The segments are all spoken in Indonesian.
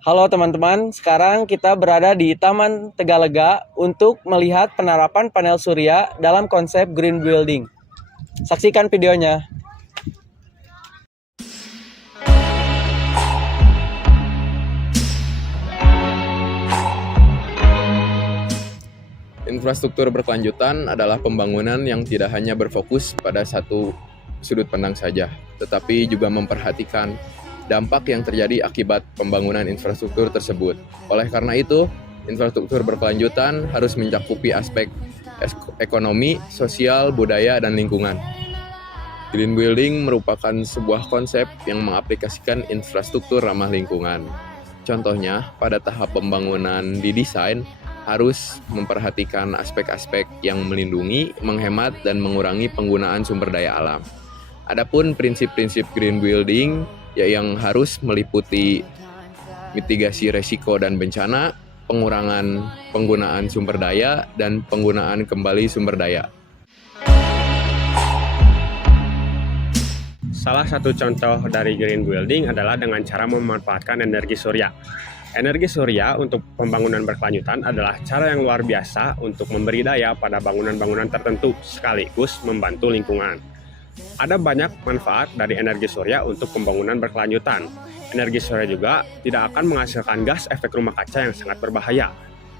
Halo teman-teman, sekarang kita berada di Taman Tegalega untuk melihat penerapan panel surya dalam konsep green building. Saksikan videonya. Infrastruktur berkelanjutan adalah pembangunan yang tidak hanya berfokus pada satu sudut pandang saja, tetapi juga memperhatikan dampak yang terjadi akibat pembangunan infrastruktur tersebut. Oleh karena itu, infrastruktur berkelanjutan harus mencakupi aspek ekonomi, sosial, budaya, dan lingkungan. Green building merupakan sebuah konsep yang mengaplikasikan infrastruktur ramah lingkungan. Contohnya, pada tahap pembangunan didesain, harus memperhatikan aspek-aspek yang melindungi, menghemat, dan mengurangi penggunaan sumber daya alam. Adapun prinsip-prinsip green building yang harus meliputi mitigasi resiko dan bencana, pengurangan penggunaan sumber daya, dan penggunaan kembali sumber daya. Salah satu contoh dari green building adalah dengan cara memanfaatkan energi surya. Energi surya untuk pembangunan berkelanjutan adalah cara yang luar biasa untuk memberi daya pada bangunan-bangunan tertentu sekaligus membantu lingkungan. Ada banyak manfaat dari energi surya untuk pembangunan berkelanjutan. Energi surya juga tidak akan menghasilkan gas efek rumah kaca yang sangat berbahaya.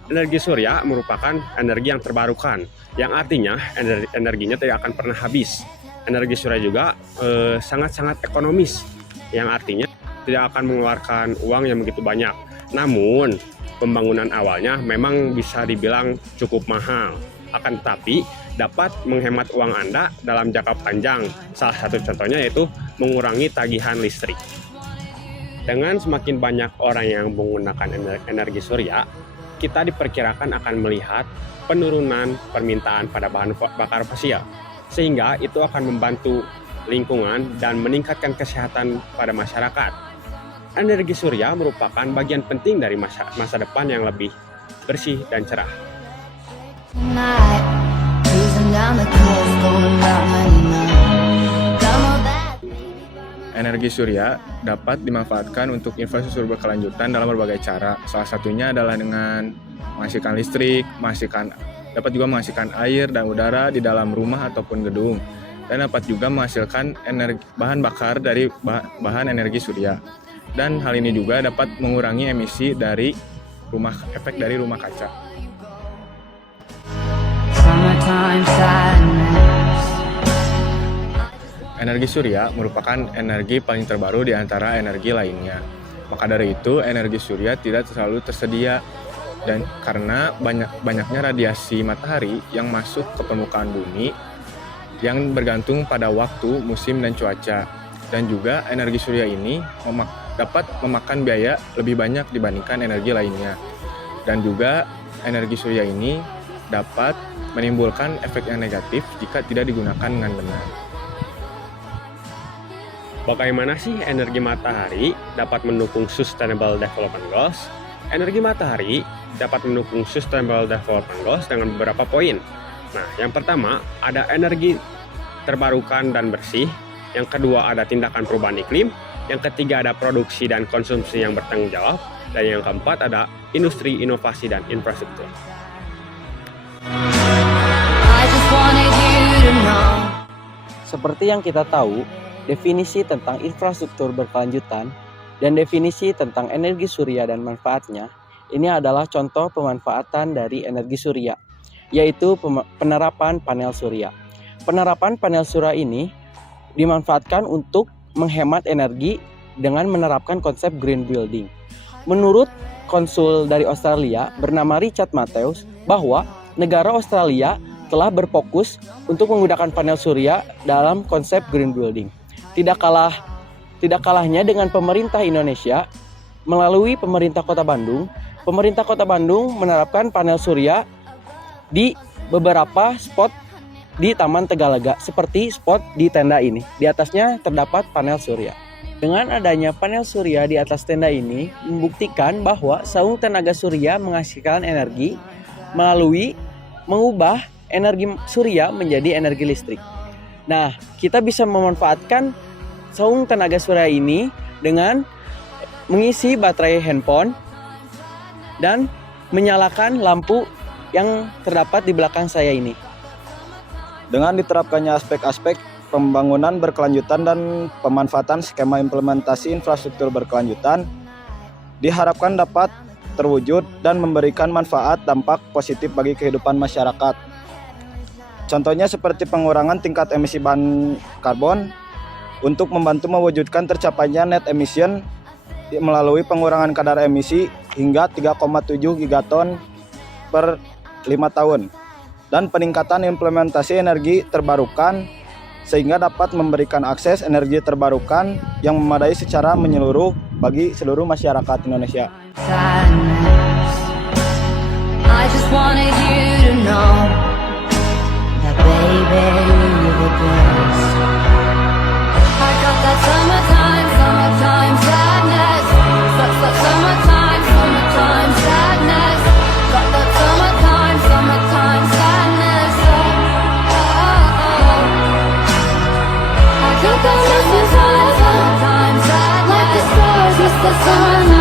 Energi surya merupakan energi yang terbarukan, yang artinya energinya tidak akan pernah habis. Energi surya juga sangat-sangat ekonomis, yang artinya tidak akan mengeluarkan uang yang begitu banyak. Namun, pembangunan awalnya memang bisa dibilang cukup mahal. Akan tetapi, dapat menghemat uang Anda dalam jangka panjang. Salah satu contohnya yaitu mengurangi tagihan listrik. Dengan semakin banyak orang yang menggunakan energi surya, kita diperkirakan akan melihat penurunan permintaan pada bahan bakar fosil. Sehingga itu akan membantu lingkungan dan meningkatkan kesehatan pada masyarakat. Energi surya merupakan bagian penting dari masa depan yang lebih bersih dan cerah. Energi surya dapat dimanfaatkan untuk infrastruktur berkelanjutan dalam berbagai cara. Salah satunya adalah dengan menghasilkan listrik, dapat juga menghasilkan air dan udara di dalam rumah ataupun gedung, dan dapat juga menghasilkan bahan bakar dari bahan energi surya. Dan hal ini juga dapat mengurangi emisi dari efek dari rumah kaca. Energi surya merupakan energi paling terbaru di antara energi lainnya. Maka dari itu, energi surya tidak selalu tersedia dan karena banyaknya radiasi matahari yang masuk ke permukaan bumi yang bergantung pada waktu, musim, dan cuaca. Dan juga energi surya ini dapat memakan biaya lebih banyak dibandingkan energi lainnya. Dan juga energi surya ini dapat menimbulkan efek yang negatif jika tidak digunakan dengan benar. Bagaimana sih energi matahari dapat mendukung Sustainable Development Goals? Energi matahari dapat mendukung Sustainable Development Goals dengan beberapa poin. Nah, yang pertama ada energi terbarukan dan bersih. Yang kedua ada tindakan perubahan iklim. Yang ketiga ada produksi dan konsumsi yang bertanggung jawab. Dan yang keempat ada industri, inovasi, dan infrastruktur. Seperti yang kita tahu, definisi tentang infrastruktur berkelanjutan dan definisi tentang energi surya dan manfaatnya, ini adalah contoh pemanfaatan dari energi surya, yaitu penerapan panel surya. Penerapan panel surya ini dimanfaatkan untuk menghemat energi dengan menerapkan konsep green building. Menurut konsul dari Australia bernama Richard Matthews, bahwa negara Australia telah berfokus untuk menggunakan panel surya dalam konsep green building. Tidak kalahnya dengan pemerintah Indonesia melalui pemerintah Kota Bandung menerapkan panel surya di beberapa spot di Taman Tegalega, seperti spot di tenda ini. Di atasnya terdapat panel surya. Dengan adanya panel surya di atas tenda ini membuktikan bahwa saung tenaga surya menghasilkan energi melalui mengubah energi surya menjadi energi listrik. Nah, kita bisa memanfaatkan saung tenaga surya ini dengan mengisi baterai handphone, dan menyalakan lampu yang terdapat di belakang saya ini. Dengan diterapkannya aspek-aspek pembangunan berkelanjutan dan pemanfaatan skema implementasi infrastruktur berkelanjutan, diharapkan dapat terwujud dan memberikan manfaat dampak positif bagi kehidupan masyarakat. Contohnya seperti pengurangan tingkat emisi bahan karbon untuk membantu mewujudkan tercapainya net emission melalui pengurangan kadar emisi hingga 3,7 gigaton per 5 tahun, dan peningkatan implementasi energi terbarukan sehingga dapat memberikan akses energi terbarukan yang memadai secara menyeluruh bagi seluruh masyarakat Indonesia. Sadness. I just wanted you to know that baby you were blessed. I got that summertime sadness. Summertime sadness. Got that summertime sadness. I got that summertime sadness. Like the stars, it's the summertime.